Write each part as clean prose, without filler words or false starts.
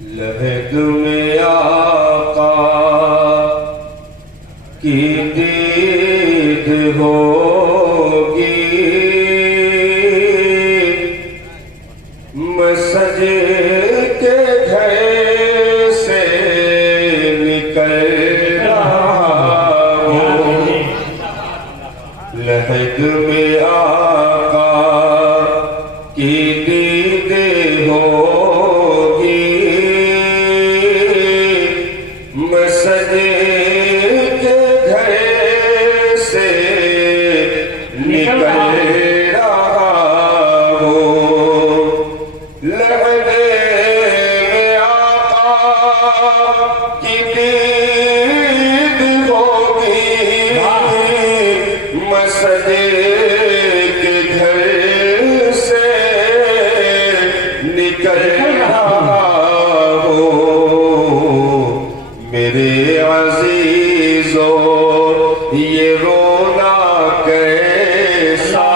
لحد میں آقا کی دید ہوگی، میں سجے کے گھر سے نکل رہا ہوں، لحد میں آقا کی دید ہوگی، میں سجے کے گھر سے نکل رہا ہوں، لحد میں آقا کی دید ہوگی، میں سجے کے گھر سے نکل رہا ہوں، میرے عزیزو یہ رونا کیسا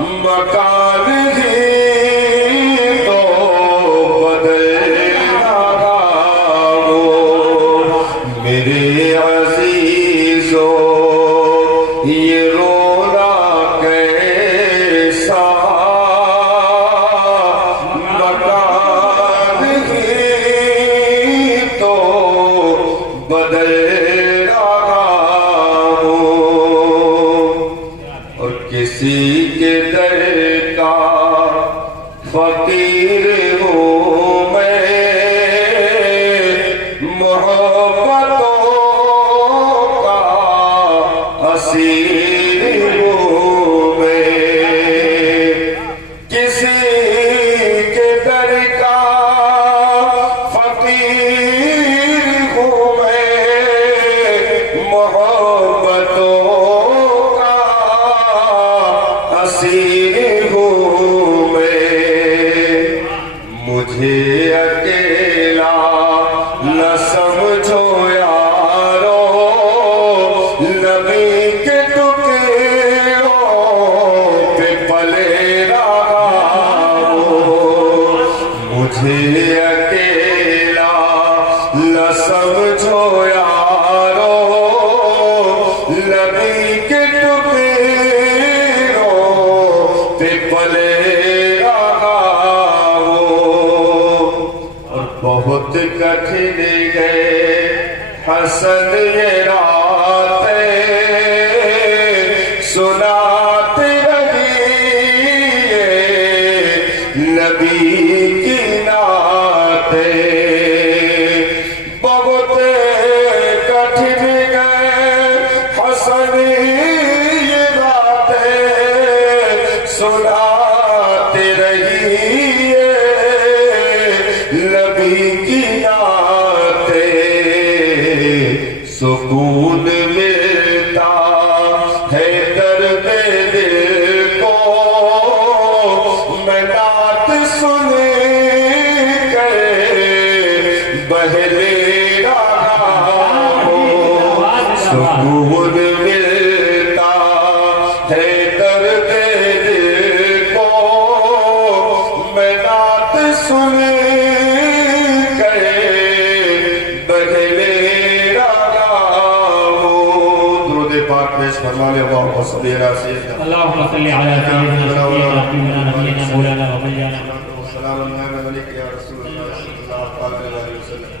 مکان ہی تو بدل رہا ہوں، میرے عزیزو یہ رونا کیسا مکان ہی تو بدل رہا ہوں، اور کسی کے در کا فقیر ہوں میں، محبتوں کا اسیر ہوں میں، کسی کے در کا فقیر ہوں میں، محبتوں کا اسیر ہوں میں، مجھے اکیلا نہ سمجھو یارو، نبی کے ٹکڑوں پہ پلے رہا ہوں، مجھے اکیلا نہ سمجھو یارو، نبی کے ٹکڑوں پہ پلے رہا ہوں، اور بہت کٹھن گئے حسن یہ راتیں، سناتے رہیے نبی کی نعتیں، بہت کٹھن گئے حسن یہ راتیں، سناتے رہیے نبی کی نعتیں، سکون ملتا ہے درد دل کو، میں نعت سن کر بہلے رہا ہوں، سکون ملتا ہے درد دل کو، میں نعت سن کر بہلے رہا ہوں، درود پاک پیش فرما لے، اللہم صلی علی سیدنا اللهم صل على سيدنا ونبينا مولانا ومولانا السلام علیکم یا رسول اللہ صلی اللہ علیہ وسلم،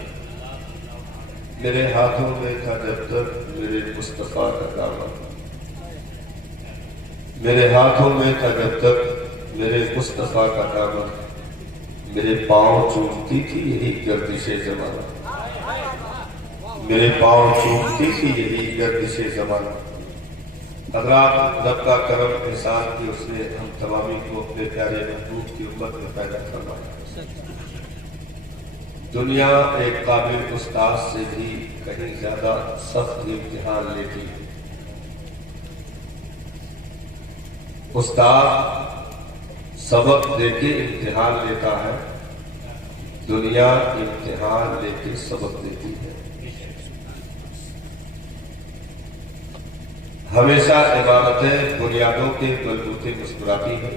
میرے ہاتھوں میں تھا جب تک میرے مصطفیٰ کا دامن، میرے ہاتھوں میں تھا جب تک میرے مصطفیٰ کا دامن، میرے پاؤں چومتی تھی یہی گردش زمانہ، میرے پاؤں چومتی تھی یہی گردش زمانہ، حضرات رب کا کرم احسان کی اس نے ہم تمامی کو اپنے پیارے محبوب کی امت میں پیدا فرمایا، دنیا ایک قابل استاد سے بھی کہیں زیادہ سخت امتحان لیتی ہے، استاد سبق دے کے امتحان لیتا ہے، دنیا امتحان لے کے سبق دیتی ہے، ہمیشہ عمارتیں بنیادوں کے بلبوتے مسکراتی ہیں،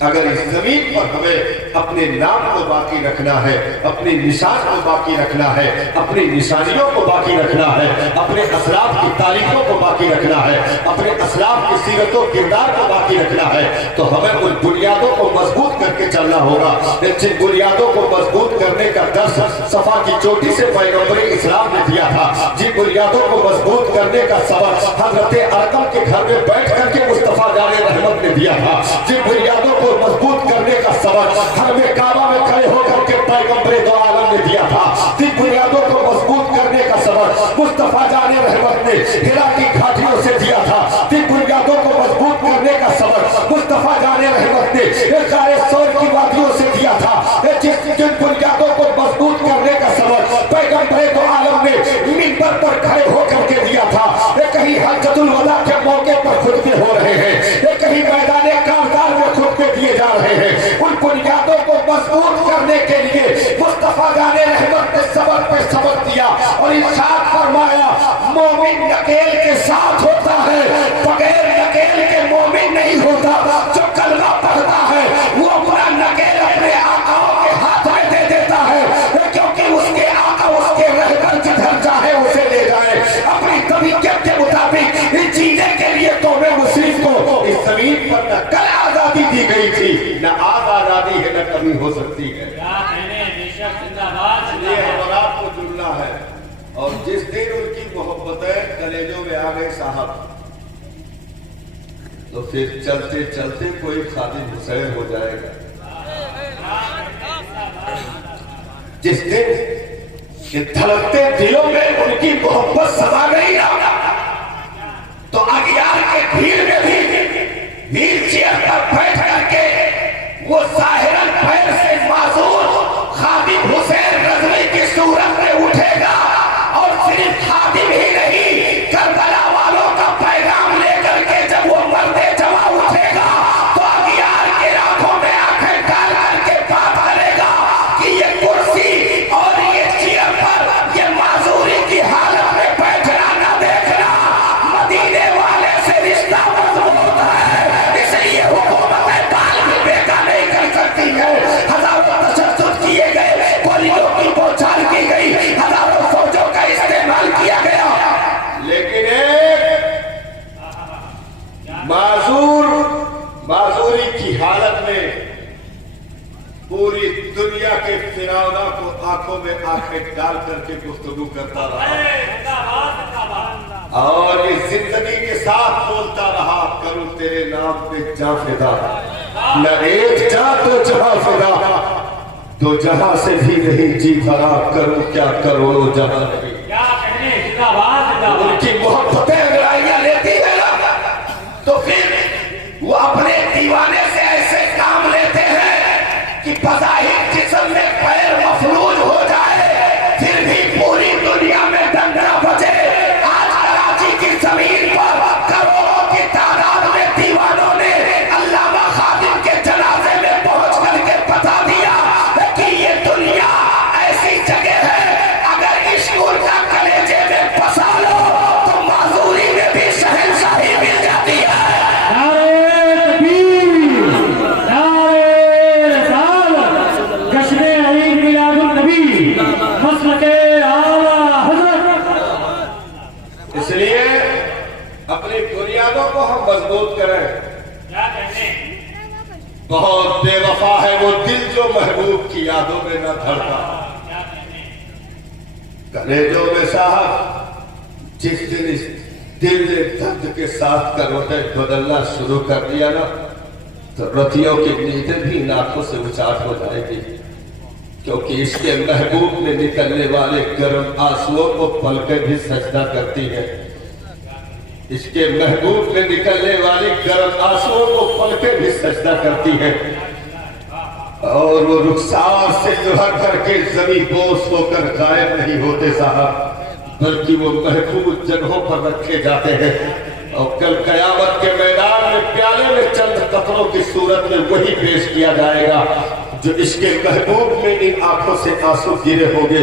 اگر اس زمین پر ہمیں اپنے نام کو باقی رکھنا ہے، اپنی نشان کو باقی رکھنا ہے، اپنی نشانیوں کو باقی رکھنا ہے، اپنے اسلاف کی تاریخوں کو باقی رکھنا ہے، اپنے اسلاف کی سیرت و کردار کو باقی رکھنا ہے، تو ہمیں ان بنیادوں کو مضبوط کر کے چلنا ہوگا۔ جن بنیادوں کو مضبوط کرنے کا درس صفا کی چوٹی سے پیغمبر اسلام نے دیا تھا، جن بنیادوں کو مضبوط کرنے کا سبق حضرت ارقم کے گھر میں بیٹھ کر کے مصطفیٰ جان رحمت نے دیا تھا، جن بنیادوں کو مضبوط کرنے کا سبق حرم کعبہ میں کھڑے ہو کر کے پیغمبر دو عالم نے دیا تھا، جن بنیادوں کو مضبوط کرنے کا سبق مصطفیٰ جان رحمت نے ہرا کی گھاٹیوں سے دیا تھا، جن بنیادوں کو مضبوط کرنے کا سبق مصطفیٰ جان رحمت نے غار ثور کی وادیوں سے دیا تھا، جن بنیادوں کو مضبوط کرنے کا سبق پیغمبر دو عالم نے منبر پر کھڑے ہو کر کے دیا تھا۔ کہیں حجۃ الوداع کے موقع پر خطبے ہو رہے ہیں، کہیں میدان کارزار میں خطبے دیے جا رہے ہیں، ان بنیادوں کو مضبوط کرنے کے لیے مصطفیٰ جان رحمت نے سبق پہ سبق دیا اور ارشاد فرمایا مومن نکیل کے ساتھ ہوتا ہے، بغیر نکیل کے مومن نہیں ہوتا۔ جو کلمہ پڑھتا ہے وہ اپنا نکیل اپنے آقاؤں کے ہاتھ میں دے دیتا ہے، کیونکہ اس کے آقا اس کے رہبر جدھر چاہے اسے لے جائے۔ اپنی طبیعت کے مطابق جینے کے لیے توبہ مسلم کو اس زمین پر نہ کل آزادی دی گئی تھی، نہ آج آزادی ہے، نہ کبھی ہو سکتی ہے۔ یہ حضرات کو جڑنا ہے، اور جس دن ان کی محبتیں کلیجوں میں آ گئی صاحب، تو پھر چلتے چلتے کوئی خادم حسین ہو جائے گا۔ جس دن کہ دھڑکتے دلوں میں ان کی محبت سما گئی نا، تو اگیار کے بھیڑ میں بھی ویل چیئر پر بیٹھ کر کے وہ ظاہراً پیر سے معذور خادم حسین رضوی کی صورت میں اٹھے گا، اور صرف خادم ہی نہیں، کربلا والوں کا پیغام لے کر کے جب وہ مردے جمع اٹھے گا تو اگیار کے آنکھوں میں آنکھیں ڈال کر کے بات کرے گا کہ یہ کرسی اور یہ چیئر پر یہ معذوری کی حالت میں بیٹھنا نہ دیکھنا مدینے والے سے رشتہ مضبوط ہے، اس لیے حکومت بال بھی بیٹا نہیں کر سکتی ہے۔ ہزاروں تشدد کیے گئے، گولیوں کی بوچھار کی گئی، ہزاروں فوجوں کا استعمال کیا گیا، لیکن معذوری کی حالت میں پوری دنیا کے فرعونوں کو آنکھوں میں آنکھیں ڈال کر کے گفتگو کرتا رہا، اور اس زندگی کے ساتھ بولتا رہا کروں تیرے نام پہ جاں فدا، نہ ایک جاں تو جہاں فدا، تو جہاں سے بھی نہیں جی بھرا، کروں کیا کروڑوں جہاں نہیں۔ ان کی محبتیں گرائیاں لیتی ہے نا، تو پھر وہ اپنے دیوانے سے ایسے کام لیتے ہیں کہ بظاہر جسم میں پیر مفلوج ہو جائے، پھر بھی پوری دنیا میں ڈنڈرا بجے۔ آج کراچی کی زمین پر کروڑوں کی تعداد میں دیوانوں نے علامہ خادم کے جنازے میں پہنچ کر کے بتا دیا کہ یہ دنیا ایسی جگہ ہے، اگر عشق کا کلیجے میں پسا لو تو معذوری میں بھی شہنشاہی مل جاتی ہے۔ اس لیے اپنی بنیادوں کو ہم مضبوط کریں۔ بہت بے وفا ہے وہ دل جو محبوب کی یادوں میں نہ دھڑکا، کلیجوں میں صاحب جس دن اس دل نے درد کے ساتھ کروٹیں بدلنا شروع کر دیا نا، تو رتیوں کی نیندیں بھی ناکوں سے اچاٹ ہو جائے گی، کیونکہ اس کے محبوب میں نکلنے والے گرم آنسوؤں کو پلکیں بھی سجدہ کرتی ہیں، اس کے محبوب میں نکلنے والی گرم آنسوؤں کو پلکیں بھی سجدہ کرتی ہیں، اور وہ رخسار سے لہر کر کے زمین بوس ہو کر غائب نہیں ہوتے صاحب، بلکہ وہ محفوظ جگہوں پر رکھے جاتے ہیں، اور کل قیامت کے میدان میں پیالے میں چند قطروں کی صورت میں وہی پیش کیا جائے گا جو اس کے محبوب میں ان آنکھوں سے آنسو گرے ہوں گے۔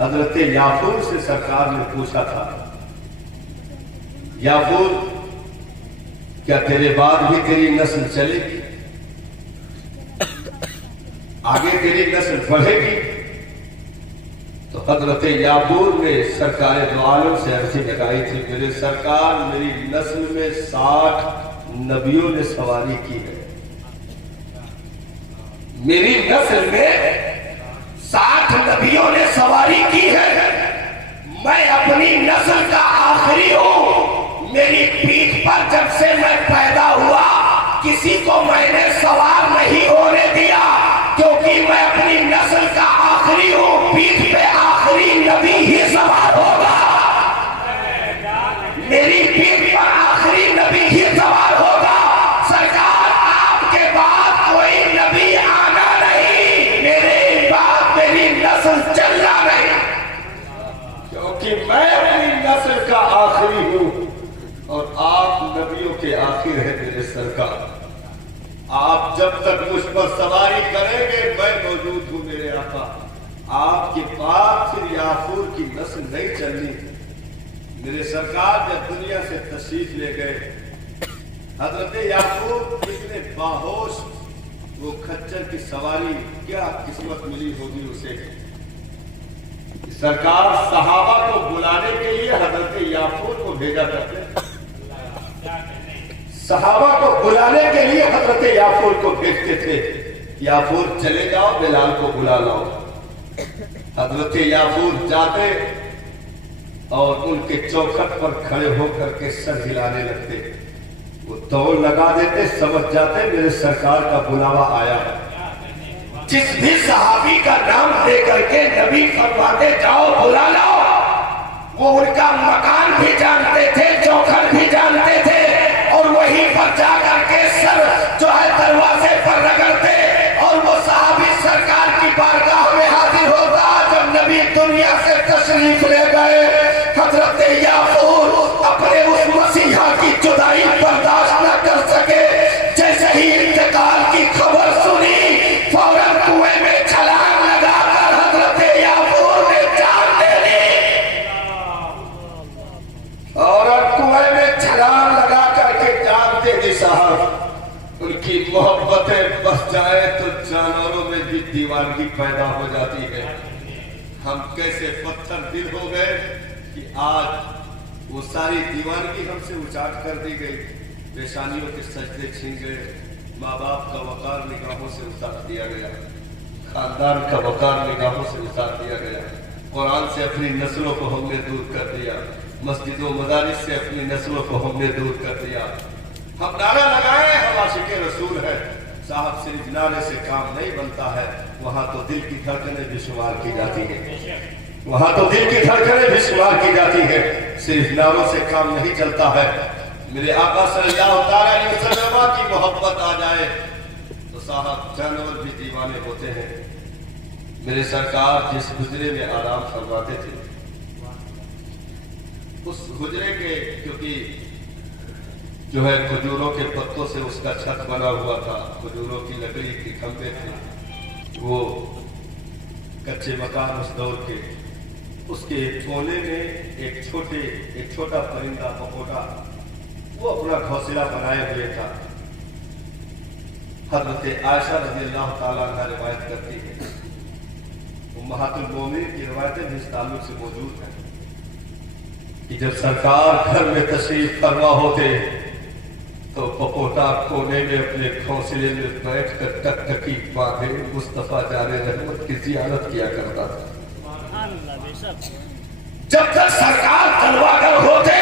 حضرت یعقوب سے سرکار نے پوچھا تھا، یعقوب کیا تیرے بعد بھی تیری نسل چلے گی؟ آگے تیری نسل بڑھے گی؟ تو حضرت یعقوب نے سرکار دو عالم سے عرضی لگائی تھی، میرے سرکار میری نسل میں 60 نبیوں نے سواری کی ہے، میری نسل میں 60 نبیوں نے سواری کی ہے، میں اپنی نسل کا آخری ہوں، میری پیٹھ پر جب سے میں پیدا ہوا کسی کو میں نے سوار نہیں ہونے دیا، کیونکہ میں اپنی نسل کا آخری ہوں، پیٹھ پہ آخری نبی ہی سوار ہوگا، میری پیٹھ پر آخری نبی ہی سوار ہوگا، سرکار آپ کے بعد کوئی نبی آنا نہیں، میرے بعد میری نسل چلنا نہیں، کیونکہ میں اپنی نسل کا آخری ہوں اور آپ نبیوں کے آخر ہیں میرے سرکار، آپ جب تک مجھ پر سواری کریں گے میں موجود ہوں میرے آقا، آپ کے بعد پھر یعقوب کی نسل نہیں چلنی۔ میرے سرکار جب دنیا سے تشریف لے گئے، حضرت یعقوب اتنے باہوش، وہ کھچر کی سواری کیا قسمت ملی ہوگی اسے، سرکار صحابہ کو بلانے کے لیے حضرت یعقوب کو بھیجا کرتے، صحابہ کو بلانے کے لیے حضرت یعقوب کو بھیجتے تھے، یعقوب چلے جاؤ بلال کو بلا لاؤ، حضرت یعقوب جاتے اور ان کے چوکھٹ پر کھڑے ہو کر کے سر ہلانے لگتے، وہ دوڑ لگا دیتے، سمجھ جاتے میرے سرکار کا بلاوا آیا، جس بھی صحابی کا نام لے کر کے نبی فرماتے جاؤ بلا لاؤ، وہ ان کا مکان بھی جانتے تھے، چوکھٹ بھی جانتے تھے، اور وہیں پر جا کر کے سر جو ہے دروازے پر رگڑتے، اور وہ صحابی سرکار کی بارگاہ میں حاضر ہوتا۔ جب نبی دنیا سے تشریف لے گئے، حضرت یعقوب اپنے اس مسیحا کی جدائی برداشت نہ کر سکے، جیسے ہی انتقال کی خبر سنی فوراً کنویں میں چھلانگ لگا کر حضرت یعقوب نے جان دے لی، اور کنویں میں چھلانگ لگا کر کے جان دے دی صاحب، ان کی محبتیں بس جائے تو جانوروں میں بھی دیوانگی پیدا ہو جاتی ہے۔ ہم کیسے پتھر دل ہو گئے کہ آج وہ ساری دیوانگی ہم سے اچاٹ کر دی گئی، پیشانیوں کے سجدے چھین گئے، ماں باپ کا وقار نگاہوں سے اتار دیا گیا، خاندان کا وقار نگاہوں سے اتار دیا گیا، قرآن سے اپنی نسلوں کو ہم نے دور کر دیا، مسجد و مدارس سے اپنی نسلوں کو ہم نے دور کر دیا۔ ہم نعرہ لگائے ہم عاشق رسول ہے، صاحب صرف نعرے سے کام نہیں بنتا ہے، وہاں تو دل کی دھڑکنیں بھی شمار کی جاتی ہیں، وہاں تو دل کی دھڑکنیں بھی شمار کی جاتی ہیں، صرف نعروں سے کام نہیں چلتا ہے۔ میرے آقا صلی اللہ تعالیٰ علیہ وسلم کی محبت آ جائے تو صاحب جانور بھی دیوانے ہوتے ہیں۔ میرے سرکار جس حجرے میں آرام فرماتے تھے، اس حجرے کے کیونکہ جو ہے کھجوروں کے پتوں سے اس کا چھت بنا ہوا تھا، کھجوروں کی لکڑی کے کھمبے تھے، وہ کچے مکان اس دور کے، اس کے کونے میں ایک چھوٹا پرندہ پپوٹا وہ اپنا گھونسلہ بنائے ہوئے تھا۔ حضرت عائشہ رضی اللہ تعالیٰ عنہ روایت کرتی ہے، امہات المومنین کی روایتیں بھی اس تعلق سے موجود ہیں کہ جب سرکار گھر میں تشریف فرما ہوتے تو پپوٹا کونے میں اپنے گھونسلے میں بیٹھ کر ٹکٹکی باندھے مصطفیٰ جان رحمت کی زیارت کیا کرتا تھا۔ جب تک سرکار تلواگر ہوتے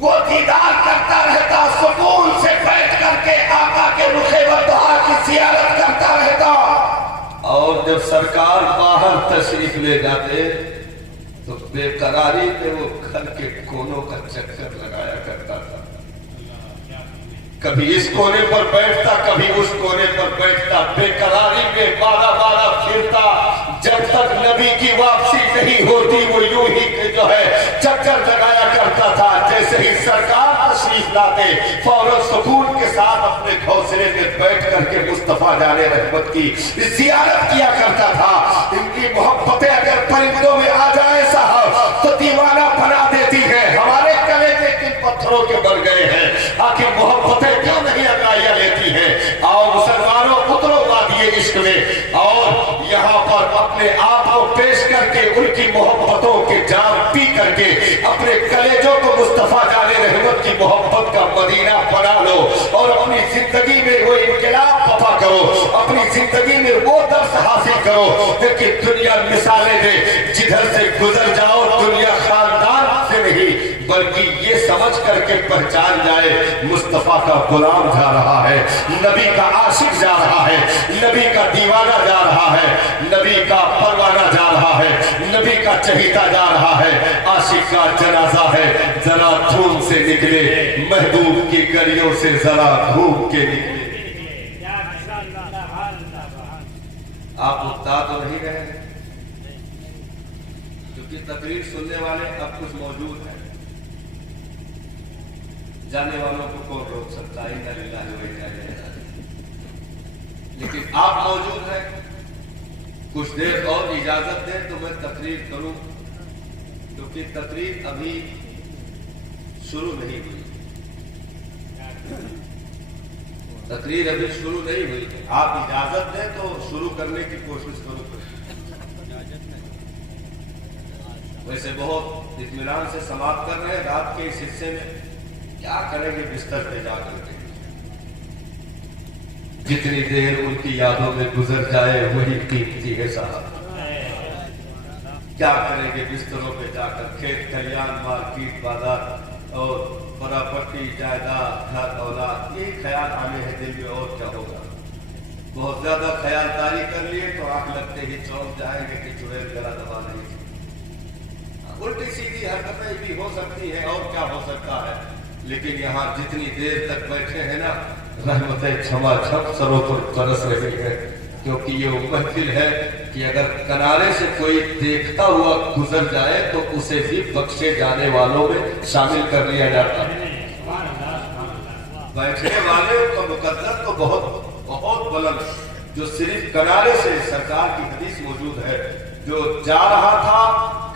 وہ دیدار کرتا رہتا، سکون سے بیٹھ کر کے آقا کے رخ بردہا کی زیارت کرتا رہتا، اور جب سرکار باہر تشریف لے جاتے تو بے قراری میں وہ گھر کے کونوں کا چکر لگایا کرتا تھا، کبھی اس کونے پر بیٹھتا کبھی اس کونے پر بیٹھتا، بے قراری میں بارہ پھرتا، جب تک نبی کی واپسی نہیں ہوتی وہ یوں ہی جو ہے چکر لگایا کرتا تھا۔ جیسے ہی سرکار تشریف تشریف لاتے فوراً سکون کے ساتھ اپنے گھونسلے میں بیٹھ کر کے مصطفیٰ جان رحمت کی زیارت کیا کرتا تھا. ان کی محبتیں اگر پرندوں میں آ جائیں صاحب تو دیوانہ بنا دیتی ہے. ہمارے گلے کے کن پتھروں کے بن گئے ہیں, آخر محبتیں کیوں نہیں انگائیاں لیتی ہیں. اور مسلمانوں اترو وادی عشق میں اور یہاں پر اپنے آپ کو پیش کر کے ان کی محبتوں کے جام پی کر کے اپنے کلیجوں کو مصطفیٰ جان رحمت کی محبت کا مدینہ بنا لو اور اپنی زندگی میں وہ انقلاب بپا کرو, اپنی زندگی میں وہ درس حاصل کرو کہ دنیا مثالیں دے جدھر سے گزر جاؤ دنیا خاندان سے نہیں بلکہ یہ سمجھ کر کے پہچان جائے مصطفیٰ کا غلام جا رہا ہے, نبی کا عاشق جا رہا ہے, نبی کا دیوانہ جا رہا ہے, نبی کا پروانہ جا رہا ہے, نبی کا چہیتا جا رہا ہے, عاشق کا جنازہ ہے. ذرا دھوم سے نکلے محبوب کی گلیوں سے ذرا گھوم کے نکلے. آپ مبتا تو نہیں رہے کیونکہ تقریر سننے والے اب کچھ موجود ہیں, جانے والوں کو کون روک سکتا ہے. لیکن آپ موجود ہیں, کچھ دیر اور اجازت دیں تو میں تقریر کروں کیونکہ تقریر ابھی شروع نہیں ہوئی. تقریر ابھی شروع نہیں ہوئی. آپ اجازت دیں تو شروع کرنے کی کوشش کروں. ویسے بہت اطمینان سے سماعت کر رہے ہیں. رات کے اس حصے میں کیا کریں گے بستر پہ جا کر کے, جتنی دیر ان کی یادوں میں گزر جائے وہی قیمتی ہے صاحب. کیا کریں گے بستروں پہ جا کر, کھیت کھلیان مارکیٹ بازار اور پراپرٹی جائیداد گھر اولاد یہی خیال آنے ہیں دل میں, اور کیا ہوگا. بہت زیادہ خیال داری کر لیے تو آنکھ لگتے ہی چونک جائیں گے کہ چڑیل گلا دبا نہیں. الٹی سیدھی حرکتیں بھی ہو سکتی ہیں اور کیا ہو سکتا ہے, لیکن یہاں جتنی دیر تک بیٹھے ہیں نا رحمتیں چھما چھم سروں پر برس رہی ہے کیونکہ یہ وہ محفل ہے کہ اگر کنارے سے کوئی دیکھتا ہوا گزر جائے تو اسے بھی بخشے جانے والوں میں شامل کر لیا جاتا ہے. بیٹھنے والے کا مقدر تو بہت بہت بلند, جو صرف کنارے سے سرکار کی حدیث موجود ہے, جو جا رہا تھا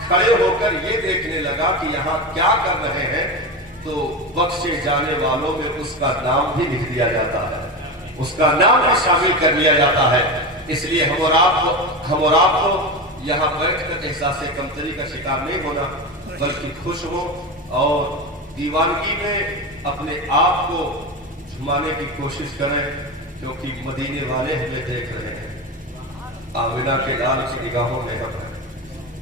کھڑے ہو کر یہ دیکھنے لگا کہ یہاں کیا کر رہے ہیں تو بخشے جانے والوں میں اس کا نام بھی لکھ دیا جاتا ہے, اس کا نام بھی شامل کر لیا جاتا ہے. اس لیے ہم اور آپ کو یہاں بیٹھ کر احساس کمتری کا شکار نہیں ہونا بلکہ خوش ہو اور دیوانگی میں اپنے آپ کو جھمانے کی کوشش کریں کیونکہ مدینے والے ہمیں دیکھ رہے ہیں. آمنہ کے لال کی نگاہوں میں ہم ہیں,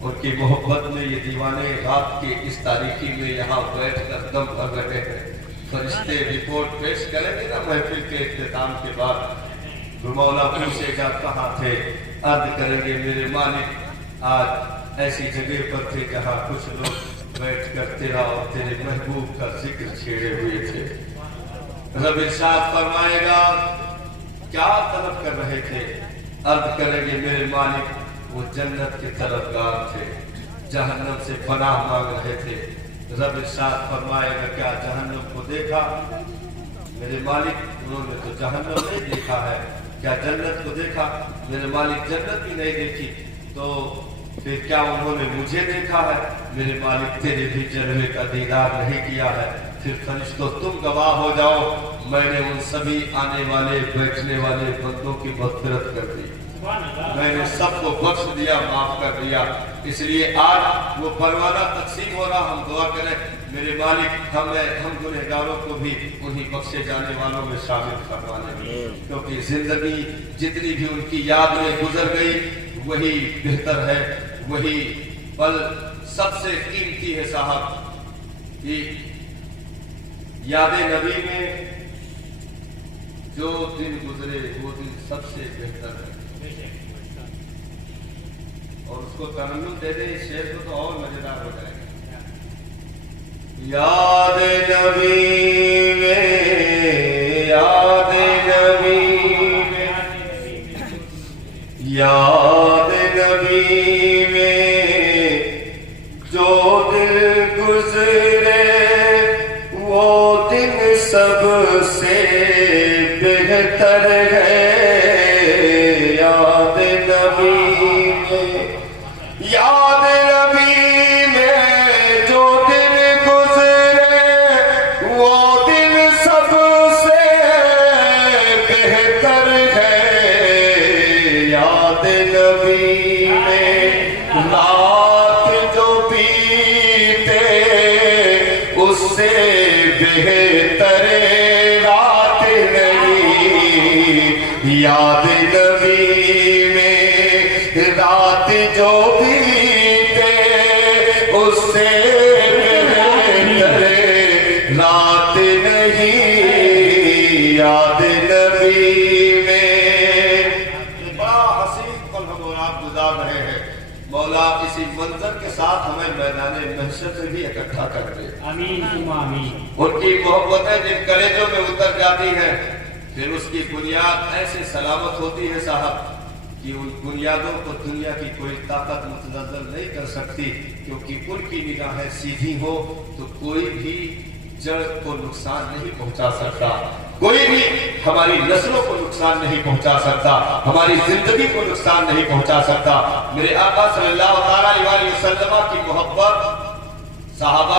ان کی محبت میں یہ دیوانے رات کے اس تاریکی میں یہاں بیٹھ کر دم بھر رہے ہیں. فرشتے رپورٹ پیش کریں گے نا محفل کے اختتام کے بعد, مولا پوچھے گا کہاں تھے, عرض کریں گے میرے مالک آج ایسی جگہ پر تھے جہاں کچھ لوگ بیٹھ کر تیرا اور تیرے محبوب کا ذکر چھیڑے ہوئے تھے. رب ارشاد فرمائے گا کیا طلب کر رہے تھے, عرض کریں گے میرے مالک وہ جنت کے طلبگار تھے, جہنم سے پناہ مانگ رہے تھے. رب ارشاد فرمائے گا کیا جہنم کو دیکھا, میرے مالک انہوں نے تو جہنم نہیں دیکھا ہے, کیا جنت کو دیکھا, میرے مالک جنت بھی نہیں دیکھی, تو پھر کیا انہوں نے مجھے دیکھا ہے, میرے مالک تیرے بھی جلوے کا دیدار نہیں کیا ہے. پھر فرشتوں تم گواہ ہو جاؤ میں نے ان سبھی آنے والے بیٹھنے والے بندوں کی مغفرت کر دی, میں نے سب کو بخش دیا, معاف کر دیا. اس لیے آج وہ پروانہ تقسیم ہو رہا, ہم دعا کریں میرے مالک ہم گنہگاروں کو بھی انہی بخشے جانے والوں میں شامل فرمانے میں, کیونکہ زندگی جتنی بھی ان کی یاد میں گزر گئی وہی بہتر ہے, وہی پل سب سے قیمتی ہے صاحب. یاد نبی میں جو دن گزرے وہ دن سب سے بہتر ہے. اور اس کو ترنم دے دے اس شعر کو تو اور مزیدار ہو جائے گا. یاد نبی میں, یاد نبی میں, یاد نبی میں جو دل گزرے وہ دن بہتر ہے یاد نبی میں، یاد نبی میں جو دن گزرے وہ دن سب سے بہتر ہے یاد نبی میں، رات جو بیتے اس سے بہتر رات نہیں، یاد نبی میں رات جو بیتے اس سے بہتر رات نہیں، یاد نبی میں۔ یہ بڑا حسین پل ہم اور آپ گزار رہے ہیں، مولا اسی منظر کے ساتھ ہمیں میدان محشر میں بھی اکٹھا کر دے۔ آمین ثم آمین۔ ان کی محبتیں جن کلیجوں میں اتر جاتی ہیں پھر اس کی بنیاد ایسے سلامت ہوتی ہے صاحب کہ ان بنیادوں کو دنیا کی کوئی طاقت متزلزل نہیں کر سکتی، کیونکہ ان کی نگاہیں سیدھی ہو تو کوئی بھی جڑ کو نقصان نہیں پہنچا سکتا، کوئی بھی ہماری نسلوں کو نقصان نہیں پہنچا سکتا، ہماری زندگی کو نقصان نہیں پہنچا سکتا۔ میرے آقا صلی اللہ علیہ وسلم کی محبت صحابہ